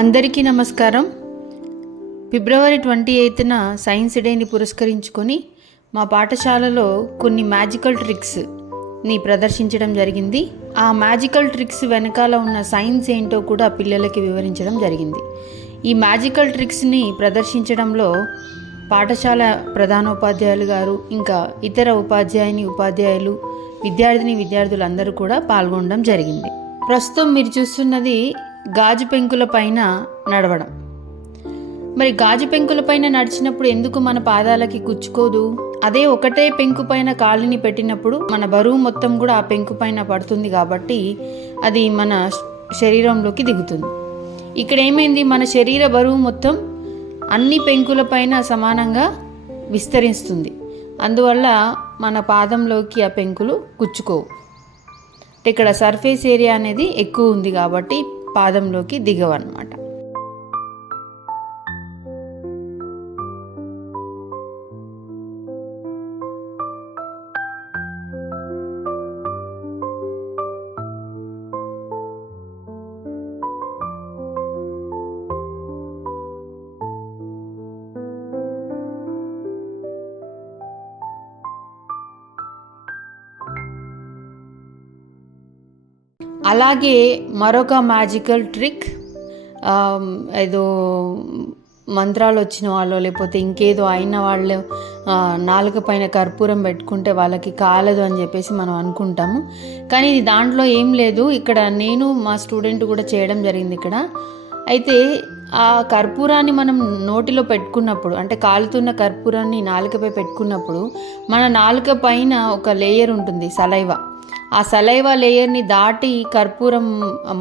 అందరికీ నమస్కారం. ఫిబ్రవరి 28న సైన్స్ డేని పురస్కరించుకొని మా పాఠశాలలో కొన్ని మ్యాజికల్ ట్రిక్స్ని ప్రదర్శించడం జరిగింది. ఆ మ్యాజికల్ ట్రిక్స్ వెనకాల ఉన్న సైన్స్ ఏంటో కూడా పిల్లలకి వివరించడం జరిగింది. ఈ మ్యాజికల్ ట్రిక్స్ని ప్రదర్శించడంలో పాఠశాల ప్రధానోపాధ్యాయులు గారు, ఇంకా ఇతర ఉపాధ్యాయులు, విద్యార్థులందరూ కూడా పాల్గొనడం జరిగింది. ప్రస్తుతం మీరు చూస్తున్నది గాజు పెంకుల పైన నడవడం. మరి గాజు పెంకుల పైన నడిచినప్పుడు ఎందుకు మన పాదాలకి కుచ్చుకోదు? అదే ఒకటే పెంకు పైన కాలుని పెట్టినప్పుడు మన బరువు మొత్తం కూడా ఆ పెంకు పైన పడుతుంది కాబట్టి అది మన శరీరంలోకి దిగుతుంది. ఇక్కడ ఏమైంది, మన శరీర బరువు మొత్తం అన్ని పెంకుల పైన సమానంగా విస్తరిస్తుంది. అందువల్ల మన పాదంలోకి ఆ పెంకులు కుచ్చుకోవు. ఇక్కడ సర్ఫేస్ ఏరియా అనేది ఎక్కువ ఉంది కాబట్టి పాదంలోకి దిగవన్నమాట. అలాగే మరొక మ్యాజికల్ ట్రిక్, ఏదో మంత్రాలు వచ్చిన వాళ్ళు లేకపోతే ఇంకేదో అయిన వాళ్ళు నాలుక పైన కర్పూరం పెట్టుకుంటే వాళ్ళకి కాలదు అని చెప్పేసి మనం అనుకుంటాము. కానీ దాంట్లో ఏం లేదు. ఇక్కడ నేను మా స్టూడెంట్ కూడా చేయడం జరిగింది ఇక్కడ. అయితే ఆ కర్పూరాన్ని మనం నోటిలో పెట్టుకున్నప్పుడు, అంటే కాలుతున్న కర్పూరాన్ని నాలుకపై పెట్టుకున్నప్పుడు మన నాలుక పైన ఒక లేయర్ ఉంటుంది, సలైవా. ఆ సలైవా లేయర్ని దాటి కర్పూరం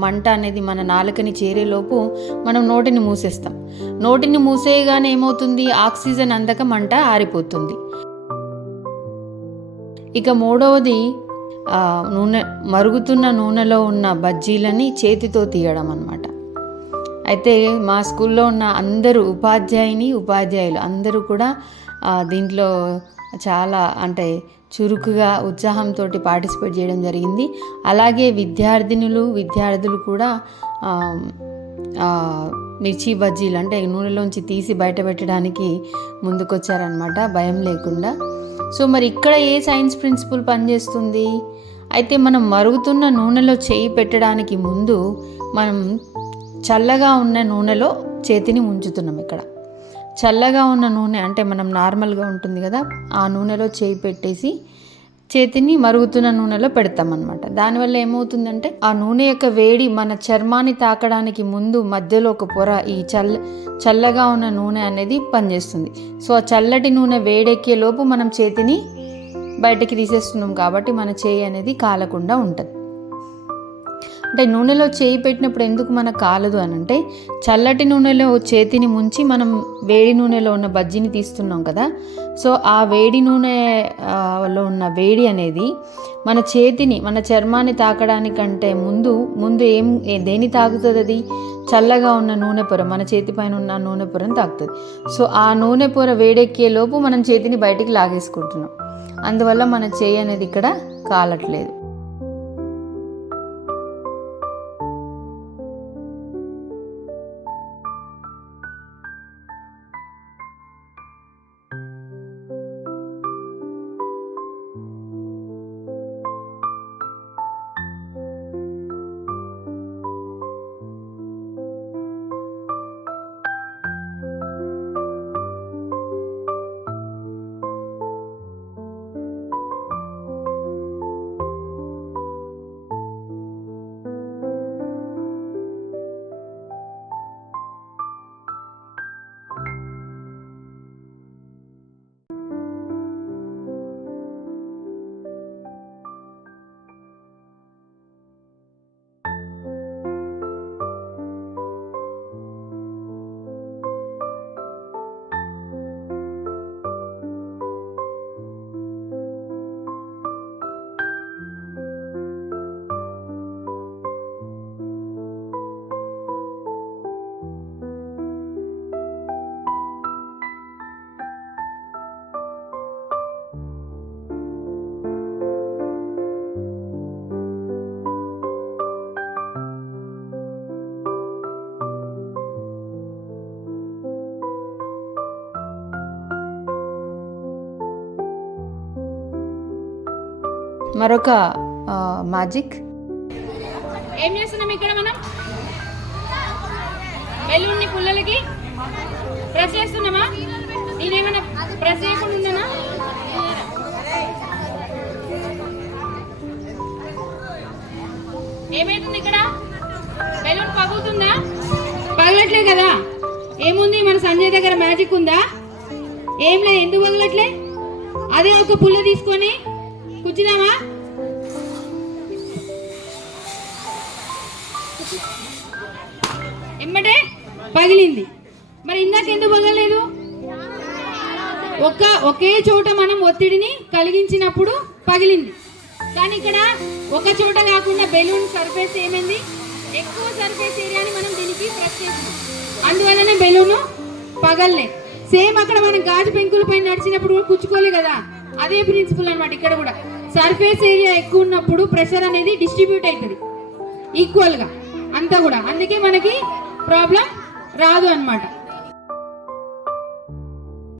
మంట అనేది మన నాలుకని చేరేలోపు మనం నోటిని మూసేస్తాం. నోటిని మూసేయగానే ఏమవుతుంది, ఆక్సిజన్ అందక మంట ఆరిపోతుంది. ఇక మూడవది, మరుగుతున్న నూనెలో ఉన్న బజ్జీలని చేతితో తీయడం అన్నమాట. అయితే మా స్కూల్లో ఉన్న అందరూ ఉపాధ్యాయులు అందరూ కూడా దీంట్లో చాలా చురుకుగా ఉత్సాహంతో పార్టిసిపేట్ చేయడం జరిగింది. అలాగే విద్యార్థులు కూడా మిర్చి బజ్జీలు నూనెలోంచి తీసి బయట పెట్టడానికి ముందుకొచ్చారనమాట, భయం లేకుండా. సో మరి ఇక్కడ ఏ సైన్స్ ప్రిన్సిపల్ పనిచేస్తుంది? అయితే మనం మరుగుతున్న నూనెలో చేయి పెట్టడానికి ముందు మనం చల్లగా ఉన్న నూనెలో చేతిని ముంచుతున్నాం. ఇక్కడ చల్లగా ఉన్న నూనె మనం నార్మల్గా ఉంటుంది కదా, ఆ నూనెలో చేయి పెట్టేసి చేతిని మరుగుతున్న నూనెలో పెడతామన్నమాట. దానివల్ల ఏమవుతుందంటే ఆ నూనె యొక్క వేడి మన చర్మాన్ని తాకడానికి ముందు మధ్యలో ఒక పొర, ఈ చల్లగా ఉన్న నూనె అనేది పనిచేస్తుంది. సో ఆ చల్లటి నూనె వేడెక్కే లోపు మనం చేతిని బయటకి తీసేస్తున్నాం కాబట్టి మన చేయి అనేది కాలకుండా ఉంటుంది. నూనెలో చేయి పెట్టినప్పుడు ఎందుకు మనకు కాలదు అనంటే, చల్లటి నూనెలో చేతిని ముంచి మనం వేడి నూనెలో ఉన్న బజ్జీని తీస్తున్నాం కదా. సో ఆ వేడి నూనెలో ఉన్న వేడి అనేది మన చర్మాన్ని తాకడానికంటే ముందు దేని తాకుతుంది? అది చల్లగా ఉన్న నూనె పొర, మన చేతి పైన ఉన్న నూనె పొరని తాకుతుంది. సో ఆ నూనె పొర వేడెక్కే లోపు మనం చేతిని బయటికి లాగేసుకుంటున్నాం. అందువల్ల మన చేయి అనేది ఇక్కడ కాలట్లేదు. మరొక మ్యాజిక్. ఏం చేస్తున్నాం ఇక్కడ మనం? బెలూన్ని పుల్లలకి ప్రెస్ చేస్తున్నామా? నేనేమైనా ప్రెస్ చేయకుండా ఉన్నానా? ఏమైతుంది ఇక్కడ? బెలూన్ పగులుతుందా? పగలట్లే కదా. ఏముంది, మన సంజయ్ దగ్గర మ్యాజిక్ ఉందా? ఏం లేదు. ఎందుకు పగలట్లే? అదే ఒక పుల్ల తీసుకొని కూర్చుదామా? ఎమ్మటే పగిలింది. మరి ఇందాక ఎందుకు పగలలేదు? ఒకే చోట మనం ఒత్తిడిని కలిగించినప్పుడు పగిలింది. కానీ ఇక్కడ ఒక చోట కాకుండా బెలూన్ సర్ఫేస్ ఏమైంది? ఎక్కువ సర్ఫేస్ ఏరియాని మనం దీనికి ప్రెస్ చేసాం, అందువల్లనే బెలూన్ పగల్లే. సేమ్ అక్కడ మనం గాజు పెంకుల పైన నడిచినప్పుడు కూర్చుకోలే కదా, అదే ప్రిన్సిపల్ అనమాట. ఇక్కడ కూడా సర్ఫేస్ ఏరియా ఎక్కువ ఉన్నప్పుడు ప్రెషర్ అనేది డిస్ట్రిబ్యూట్ అవుతుంది ఈక్వల్ గా అంతా కూడా, అందుకే మనకి ప్రాబ్లం రాదు అన్నమాట.